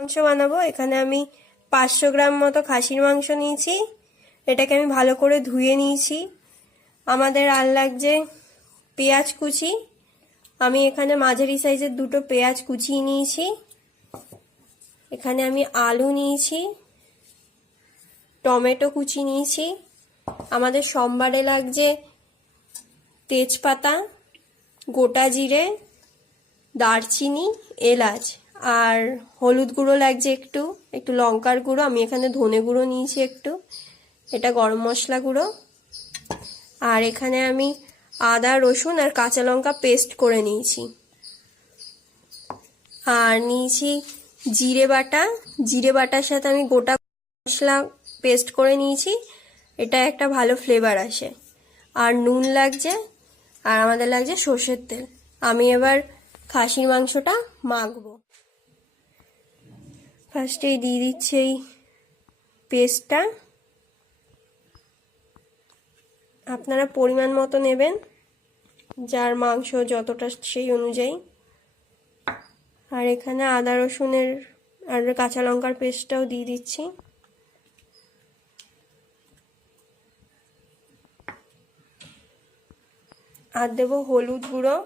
মাংস বানাবো। এখানে আমি 500 গ্রাম মতো খাসির মাংস নিয়েছি। এটাকে আমি ভালো করে ধুয়ে নিয়েছি। আমাদের আর লাগছে পেঁয়াজ কুচি। আমি এখানে মাঝারি সাইজের 2টো পেঁয়াজ কুচিয়ে নিয়েছি। এখানে আমি আলু নিয়েছি, টমেটো কুচি নিয়েছি। আমাদের সোমবারে লাগছে তেজপাতা, গোটা জিরে, দারচিনি, এলাচ আর হলুদ গুঁড়ো লাগছে একটু, একটু লঙ্কার গুঁড়ো। আমি এখানে ধনে গুঁড়ো নিয়েছি একটু, এটা গরম মশলা গুঁড়ো। আর এখানে আমি আদা, রসুন আর কাঁচা লঙ্কা পেস্ট করে নিয়েছি। আর নিয়েছি জিরে বাটা। জিরে বাটার সাথে আমি গোটা মশলা পেস্ট করে নিয়েছি, এটা একটা ভালো ফ্লেভার আসে। আর নুন লাগছে, আর আমাদের লাগছে সর্ষের তেল। আমি এবার খাসির মাংসটা মাখবো। ফার্স্টেই দিয়ে দিচ্ছি এই পেস্টটা। আপনারা পরিমাণ মতো নেবেন, যার মাংস যতটা সেই অনুযায়ী। আর এখানে আদা রসুনের আর কাঁচা লঙ্কার পেস্টটাও দিয়ে দিচ্ছি। আর দেবো হলুদ গুঁড়ো,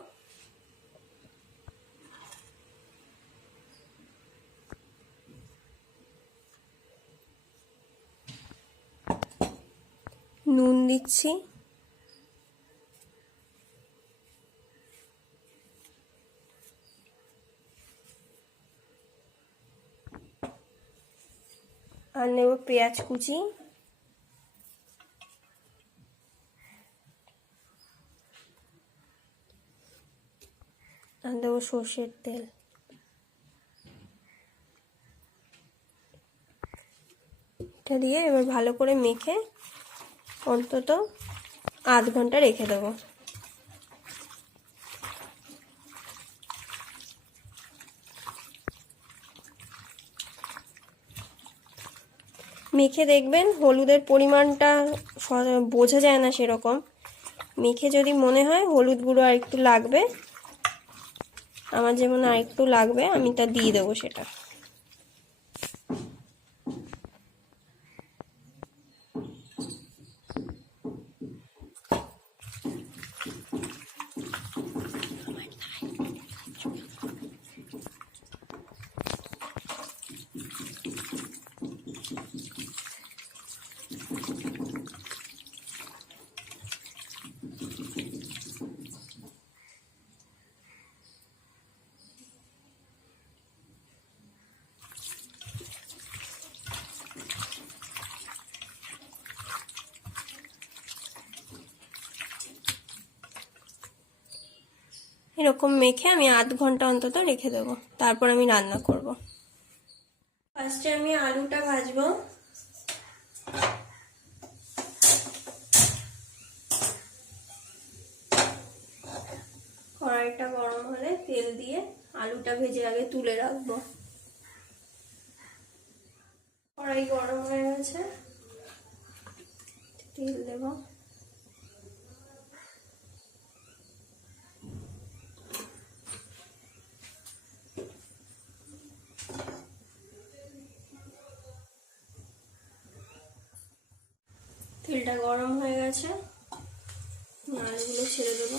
নুন দিচ্ছি, আর নেব পেঁয়াজ কুচি, আর দেবো সর্ষের তেল। এটা দিয়ে এবার ভালো করে মেখে অন্তত আধ ঘন্টা রেখে দেবো। মেখে দেখবেন হলুদের পরিমাণটা বোঝা যায় না সেরকম। মেখে যদি মনে হয় হলুদ গুঁড়ো আর একটু লাগবে, আমার যেমন আর একটু লাগবে, আমি তা দিয়ে দেবো সেটা। এরকম মেখে আমি আধ ঘন্টা অন্তত রেখে দেবো, তারপর আমি রান্না করব। ফার্স্টে আমি আলুটা ভাজবো। কড়াইটা গরম হলে তেল দিয়ে আলুটা ভেজে আগে তুলে রাখবো। কড়াই গরম হয়ে গেছে, তেল দেবো। তেলটা গরম হয়ে গেছে, আলুগুলো ছেড়ে দেবো।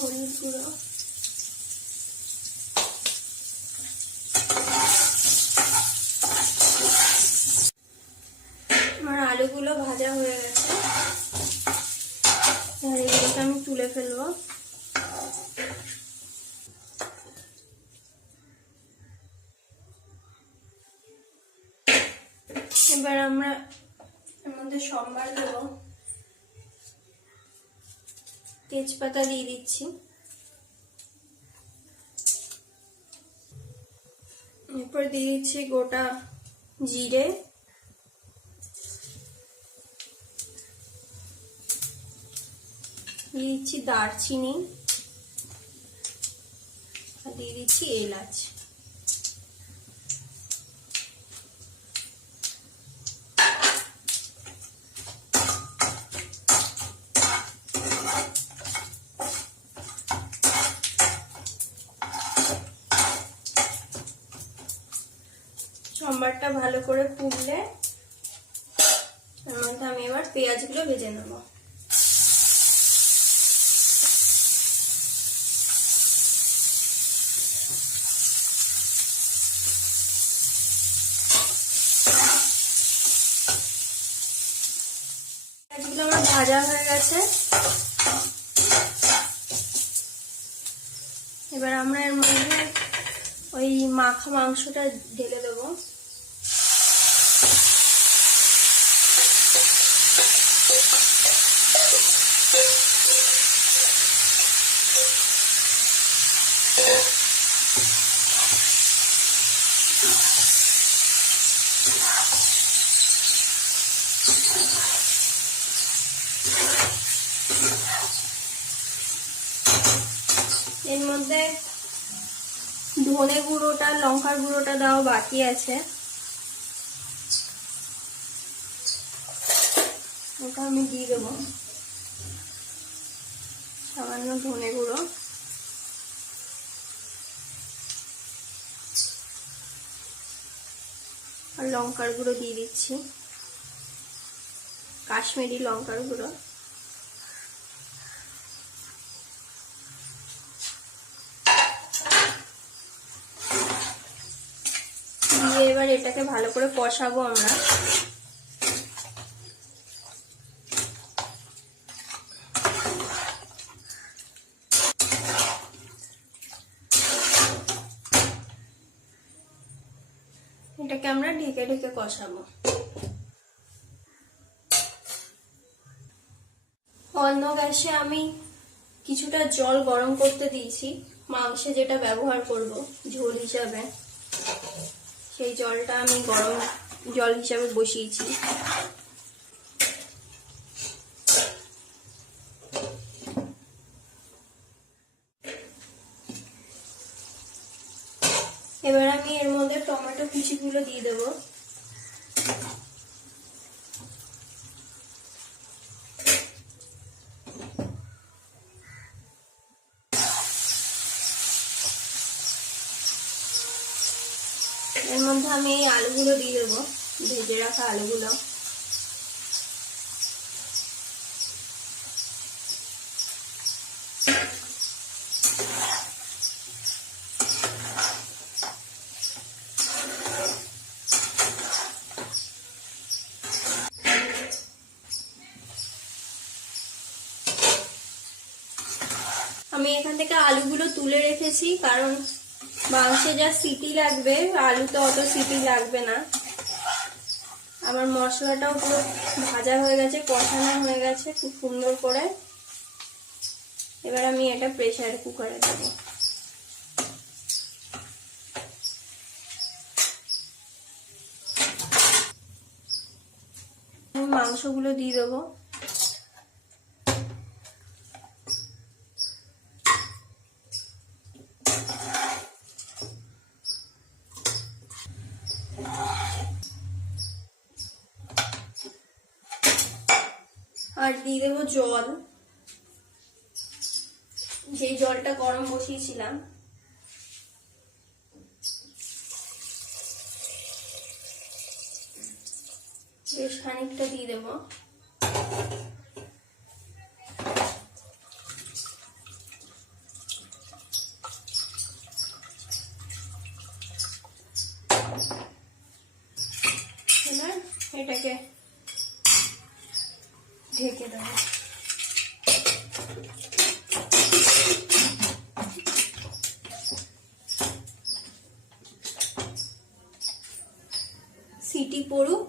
হলুদ গুঁড়ো, আমার আলুগুলো ভাজা হয়ে গেছে, আর এগুলোকে আমি তুলে ফেলবো। এবার আমরা এর মধ্যে সম্বার দেবো। তেজপাতা দিয়ে দিচ্ছি, এরপর দিয়ে দিচ্ছি গোটা জিরে, দিয়ে দিচ্ছি দারচিনি, আর দিয়ে দিচ্ছি এলাচ। সম্বারটা ভালো করে ফুটলে তার মধ্যে আমি এবার পেঁয়াজগুলো ভেজে নেব। পেঁয়াজগুলো আমার ভাজা হয়ে গেছে। এবার আমরা এর মধ্যে ওই মাখা মাংসটা ঢেলে দেবো। এর মধ্যে ধনে গুঁড়োটা লঙ্কার গুঁড়োটা দেওয়া বাকি আছে, ওটা আমি দিয়ে দেবো। সামান্য ধনে গুঁড়ো আর লঙ্কার গুঁড়ো দিয়ে দিচ্ছি, কাশ্মীরি লঙ্কার গুঁড়ো। দিয়ে এবার এটাকে ভালো করে কষাবো আমরা। এটাকে আমরা ঢেকে ঢেকে কষাবো। অন্য গ্যাসে আমি কিছুটা জল গরম করতে দিয়েছি, মাংসে যেটা ব্যবহার করব ঝোল হিসাবে, সেই জলটা আমি গরম জল হিসাবে বসিয়েছি। এবার আমি এর মধ্যে টমেটো কুচিগুলো দিয়ে দেবো। এর মধ্যে আমি এই আলুগুলো দিয়ে দেবো, ভেজে রাখা আলুগুলো। আমি এখান থেকে আলুগুলো তুলে রেখেছি, কারণ মাংসে যা সিটি লাগবে আলুতে অত সিটি লাগবে না। আমার মশলাটাও পুরো ভাজা হয়ে গেছে, কষানো হয়ে গেছে খুব সুন্দর করে। এবার আমি এটা প্রেসার কুকারে দেবো। মাংসগুলো দিয়ে দেবো। আর দিয়ে দেবো জল, যে জলটা গরম বসিয়েছিলাম। বেশ খানিকটা দিয়ে দেবো। এবার এটাকে ঢেকে দেবো। সিটি পড়ুক,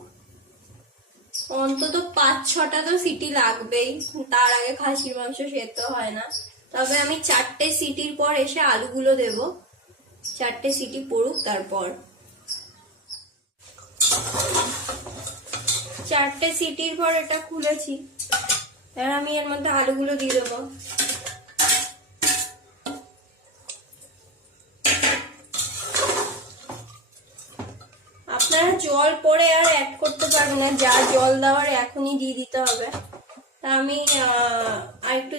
অন্তত 5-6টা তো সিটি লাগবেই, তার আগে খাসির মাংস সেদ্ধ হয় না। তবে আমি 4টে সিটির পর এসে আলুগুলো দেব, 4টে সিটি পড়ুক তারপর। 4টে সিটির পর এটা খুলেছি, এবার আমি এর মধ্যে আলুগুলো দিয়ে দেবো। আপনারা জল পরে আর অ্যাড করতে পারবেন না, যা জল দেওয়ার এখনই দিয়ে দিতে হবে। তা আমি আর একটু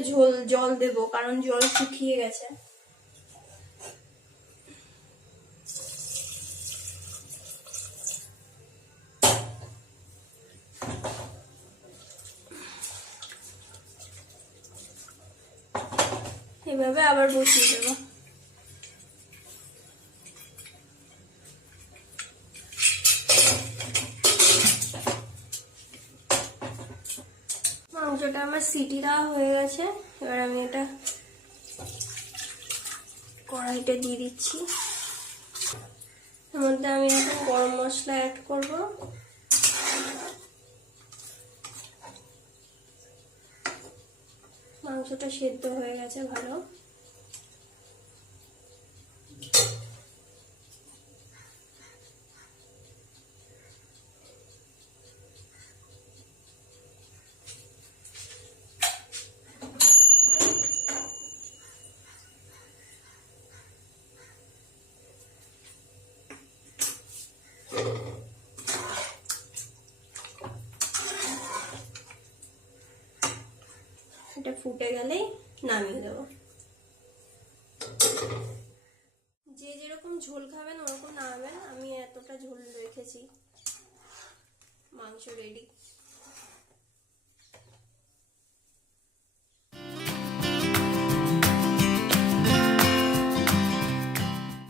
জল দেবো, কারণ জল শুকিয়ে গেছে। এভাবে আবার বসিয়ে দেবো। মাংসটা আমার সিটি দেওয়া হয়ে গেছে, এবার আমি এটা কড়াইটা দিয়ে দিচ্ছি। এর মধ্যে আমি এখন গরম মশলা অ্যাড করব। মাংসটা সেদ্ধ হয়ে গেছে ভালো। এটা ফুটে গেলেই নামিয়ে দেবো। যে যেরকম ঝোল খাবেন ওরকম নামাবেন, আমি এতটা ঝোল রেখেছি। মাংস রেডি।